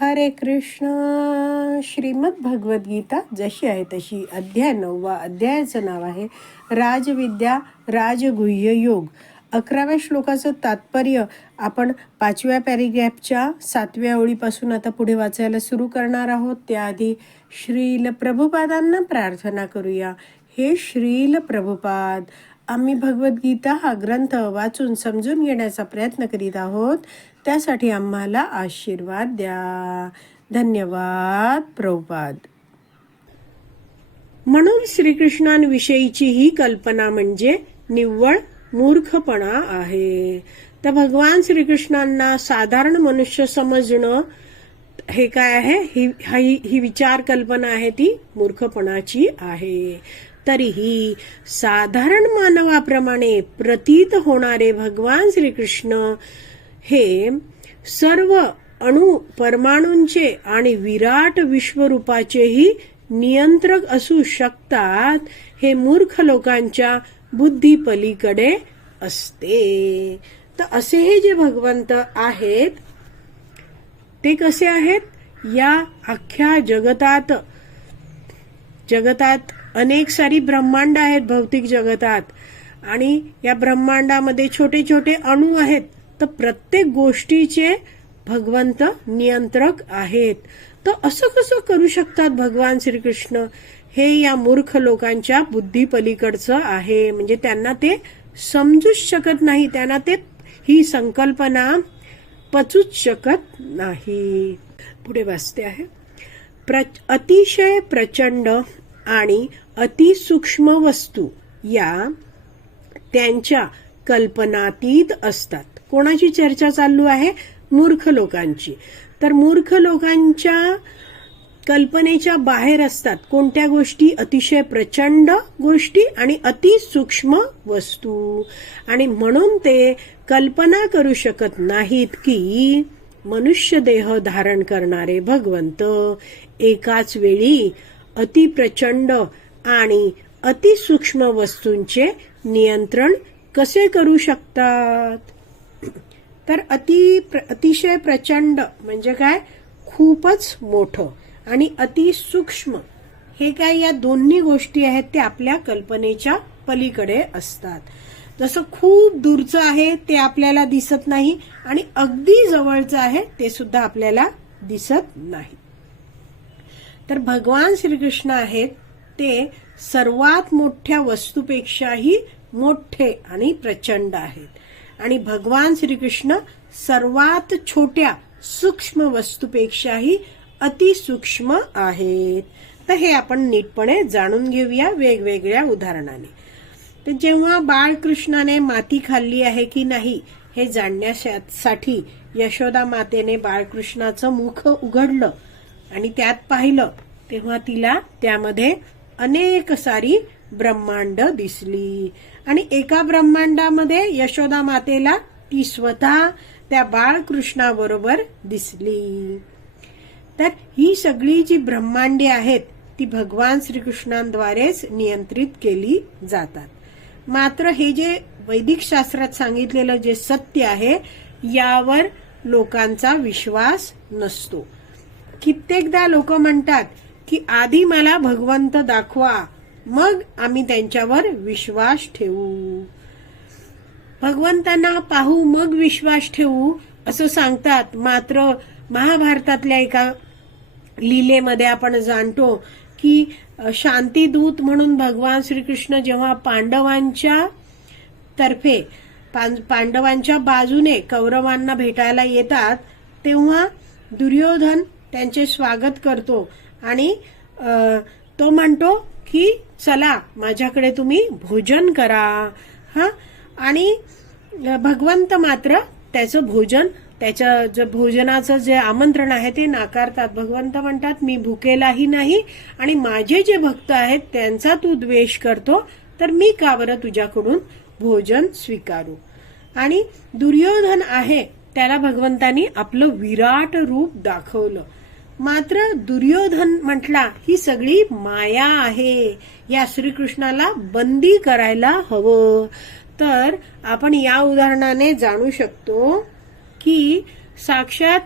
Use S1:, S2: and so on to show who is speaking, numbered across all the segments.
S1: हरे कृष्ण. श्रीमद भगवद्गीता जशी आहे तशी अध्याय नववा अध्यायाचं नाव आहे राजविद्या राजगुह्य योग. अकराव्या श्लोकाचं तात्पर्य आपण पाचव्या पॅरिग्रॅफच्या सातव्या ओळीपासून आता पुढे वाचायला सुरू करणार आहोत. त्याआधी श्रील प्रभुपादांना प्रार्थना करूया. हे श्रील प्रभुपाद आम्ही भगवद्गीता हा ग्रंथ वाचून समजून घेण्याचा प्रयत्न करीत आहोत. त्यासाठी आम्हाला आशीर्वाद द्या. धन्यवाद प्रभुपाद. म्हणून श्रीकृष्णांविषयीची ही कल्पना म्हणजे निव्वळ मूर्खपणा आहे. तर भगवान श्रीकृष्णांना साधारण मनुष्य समजणं हे काय आहे? ही ही ही विचार कल्पना आहे ती मूर्खपणाची आहे. तरीही साधारण मानवाप्रमाणे प्रतीत होणारे भगवान श्रीकृष्ण हे सर्व अणु परमाणूंचे आणि विराट विश्वरूपाचेही नियंत्रक असू शकतात हे मूर्ख लोकांच्या बुद्धी पलीकडे असते. तर असे हे जे भगवंत आहेत ते कसे आहेत? या अख्ख्या जगतात जगतात अनेक सारी ब्रह्मांड आहेत भौतिक जगतात. आणि या ब्रह्मांडामध्ये छोटे छोटे अणू आहेत. तर प्रत्येक गोष्टीचे भगवंत नियंत्रक आहेत. तर असं कसं करू शकतात भगवान श्रीकृष्ण? हे या मूर्ख लोकांच्या बुद्धीपलीकडचं आहे. म्हणजे त्यांना ते समजूच शकत नाही. त्यांना ते ही संकल्पना पचूच शकत नाही. पुढे वाचते आहे. प्र अतिशय प्रचंड आणि अतिसूक्ष्म वस्तू या त्यांच्या कल्पनातीत असतात. कोणाची चर्चा चालू आहे? मूर्ख लोकांची. तर मूर्ख लोकांच्या कल्पनेच्या बाहेर असतात कोणत्या गोष्टी? अतिशय प्रचंड गोष्टी आणि अतिसूक्ष्म वस्तू. आणि म्हणून ते कल्पना करू शकत नाहीत की मनुष्य देह धारण करणारे भगवंत एकाच वेळी अतिप्रचंड आणि अतिसूक्ष्म वस्तूंचे नियंत्रण कसे करू शकतात? तर अति अतिशय प्रचंड म्हणजे काय? खूपच मोठं आणि अतिसूक्ष्म हे काय या दोन्ही गोष्टी आहेत ते आपल्या कल्पनेच्या पलीकडे असतात. जसं खूप दूरचं आहे ते आपल्याला दिसत नाही आणि अगदी जवळचं आहे ते सुद्धा आपल्याला दिसत नाही. तर भगवान श्रीकृष्ण आहेत ते सर्वात मोठ्या वस्तूपेक्षाही मोठे आणि प्रचंड आहेत. आणि भगवान श्रीकृष्ण सर्वात छोट्या सूक्ष्म वस्तूपेक्षाही अतिसूक्ष्म आहेत. तर हे आपण नीटपणे जाणून घेऊया वेगवेगळ्या उदाहरणाने. तर जेव्हा बाळकृष्णाने माती खाल्ली आहे की नाही हे जाणण्यासाठी यशोदा मातेने बाळकृष्णाचं मुख उघडलं आणि त्यात पाहिलं तेव्हा तिला त्यामध्ये अनेक सारी ब्रह्मांड दिसली. आणि एका ब्रह्मांडामध्ये यशोदा मातेला ती स्वतः त्या बाळकृष्णाबरोबर दिसली. तर ही सगळी जी ब्रह्मांडे आहेत ती भगवान श्रीकृष्णांद्वारेच नियंत्रित केली जातात. मात्र हे जे वैदिक शास्त्रात सांगितलेलं जे सत्य आहे यावर लोकांचा विश्वास नसतो. कित्येकदा लोक म्हणतात की आधी मला भगवंत दाखवा मग आम्ही त्यांच्यावर विश्वास ठेवू. भगवंतांना पाहू मग विश्वास ठेवू असं सांगतात. मात्र महाभारतातल्या एका लीलेमध्ये आपण जाणतो की शांतीदूत म्हणून भगवान श्रीकृष्ण जेव्हा पांडवांच्या तर्फे पांडवांच्या बाजूने कौरवांना भेटायला येतात तेव्हा दुर्योधन त्यांचे स्वागत करतो. आणि तो म्हणतो की चला माझ्याकडे तुम्ही भोजन करा. हा? आणि भगवंत मात्र त्याचं भोजन त्याच्या जे भोजनाचं जे आमंत्रण आहे ते नाकारतात. भगवंत म्हणतात मी भुकेलाही नाही आणि माझे जे भक्त आहेत त्यांचा तू द्वेष करतो तर मी का बरं तुझ्याकडून भोजन स्वीकारू? आणि दुर्योधन आहे त्याला भगवंतानी आपलं विराट रूप दाखवलं. मात्र दुर्योधन म्हटला ही सगळी माया आहे. या श्रीकृष्णाला बंदी करायला हवं. तर आपण या उदाहरणाने जाणू शकतो की साक्षात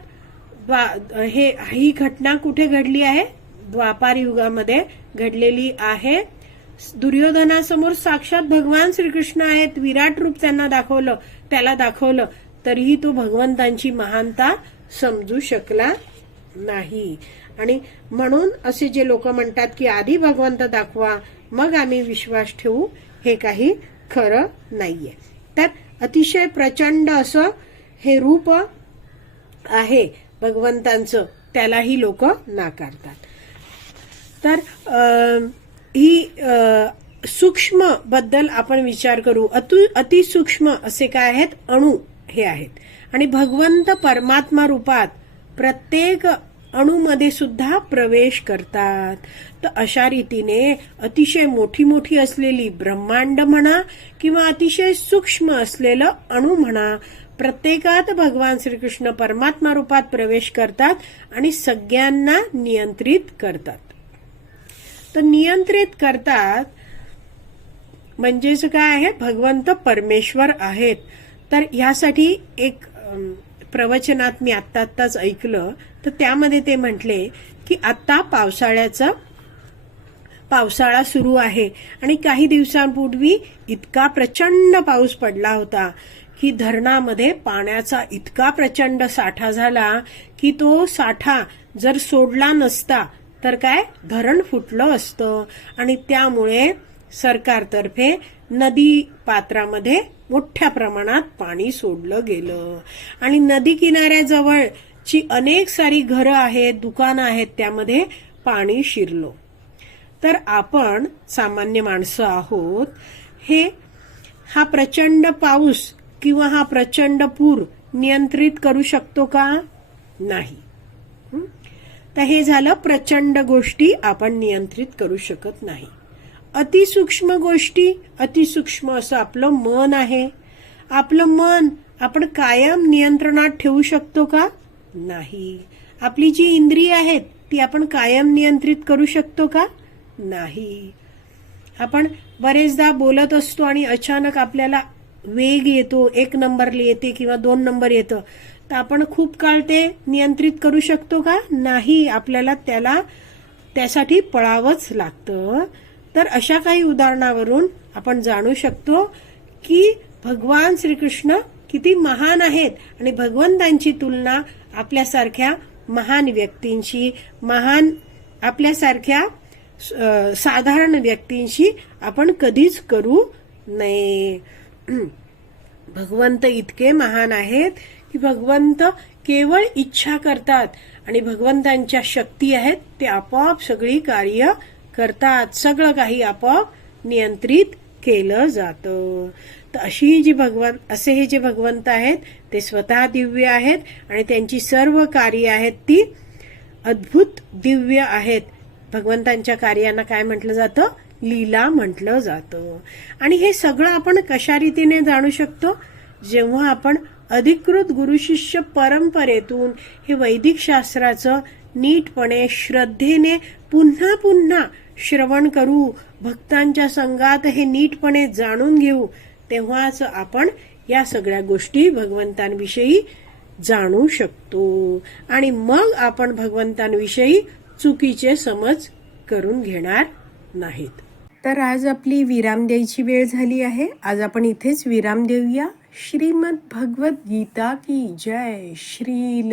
S1: हे ही घटना कुठे घडली आहे? द्वापार युगामध्ये घडलेली आहे. दुर्योधनासमोर साक्षात भगवान श्रीकृष्ण आहेत. विराट रूप त्यांना दाखवलं त्याला दाखवलं तरीही तो भगवंतांची महानता समजू शकला नाही. आणि म्हणून असे जे लोक म्हणतात की आधी भगवंत दाखवा मग आम्ही विश्वास ठेवू हे काही खरं नाहीये. तर अतिशय प्रचंड असं हे रूप आहे भगवंतांचं. त्यालाही लोक नाकारतात. तर ही सूक्ष्मबद्दल आपण विचार करू. अति अतिसूक्ष्म असे काय आहेत? अणू हे आहेत. आणि भगवंत परमात्मा रूपात प्रत्येक अणूमध्ये सुद्धा प्रवेश करतात. तर अशा रीतीने अतिशय मोठी मोठी असलेली ब्रह्मांड म्हणा किंवा अतिशय सूक्ष्म असलेलं अणू म्हणा प्रत्येकात भगवान श्रीकृष्ण परमात्मा रूपात प्रवेश करतात आणि सगळ्यांना नियंत्रित करतात. तर नियंत्रित करतात म्हणजेच काय आहे? भगवंत परमेश्वर आहेत. तर ह्यासाठी एक प्रवचनात मी आत्ता आत्ताच ऐकलं तर त्यामध्ये ते म्हटले की आत्ता पावसाळ्याचं पावसाळा सुरू आहे. आणि काही दिवसांपूर्वी इतका प्रचंड पाऊस पडला होता की धरणामध्ये पाण्याचा इतका प्रचंड साठा झाला की तो साठा जर सोडला नसता तर काय? धरण फुटलं असतं. आणि त्यामुळे सरकारतर्फे नदी पात्रामध्ये मोठ्या प्रमाणात पाणी सोडलं गेलं. आणि नदी किनाऱ्याजवळची अनेक सारी घरं आहेत दुकानं आहेत त्यामध्ये पाणी शिरलो. तर आपण सामान्य माणसं आहोत. हे हा प्रचंड पाऊस किंवा हा प्रचंड पूर नियंत्रित करू शकतो का? नाही. तर हे झालं प्रचंड गोष्टी आपण नियंत्रित करू शकत नाही. अतिसूक्ष्म गोष्टी अतिसूक्ष्म असं आपलं मन आहे. आपलं मन आपण कायम नियंत्रणात ठेवू शकतो का? नाही. आपली जी इंद्रिय आहेत ती आपण कायम नियंत्रित करू शकतो का? नाही. आपण बरेचदा बोलत असतो आणि अचानक आपल्याला वेग येतो एक नंबर येते किंवा दोन नंबर येतं. तर आपण खूप काळ ते नियंत्रित करू शकतो का? नाही. आपल्याला त्याला त्यासाठी पळावंच लागतं. तर अशा काही उदाहरणावरून आपण जाणू शकतो की भगवान श्रीकृष्ण किती महान आहेत आणि भगवंतांची तुलना आपल्यासारख्या महान व्यक्तींशी महान आपल्यासारख्या साधारण व्यक्तींशी आपण कधीच करू नये. भगवंत इतके महान आहेत की भगवंत केवळ इच्छा करतात आणि भगवंतांच्या शक्ती आहेत ते आपोआप सगळी कार्य करतात. सगळं काही आपोआप नियंत्रित केलं जातं. तर अशी जी भगवंत असे हे जे भगवंत आहेत ते स्वतः दिव्य आहेत आणि त्यांची सर्व कार्य आहेत ती अद्भुत दिव्य आहेत. भगवंतांच्या कार्यांना काय म्हटलं जातं? लीला म्हटलं जातं. आणि हे सगळं आपण कशा रीतीने जाणू शकतो? जेव्हा आपण अधिकृत गुरुशिष्य परंपरेतून हे वैदिक शास्त्राचं नीटपणे श्रद्धेने पुन्हा पुन्हा श्रवण करू. भक्तांच्या संघात हे नीटपणे जाणून घेऊ. तेव्हाच आपण या सगळ्या गोष्टी भगवंतांविषयी जाणू शकतो. आणि मग आपण भगवंतांविषयी चुकीचे समज करून घेणार नाहीत. तर आज आपली विराम द्यायची वेळ झाली आहे. आज आपण इथेच विराम देऊया. श्रीमद भगवत गीता की जय श्रील.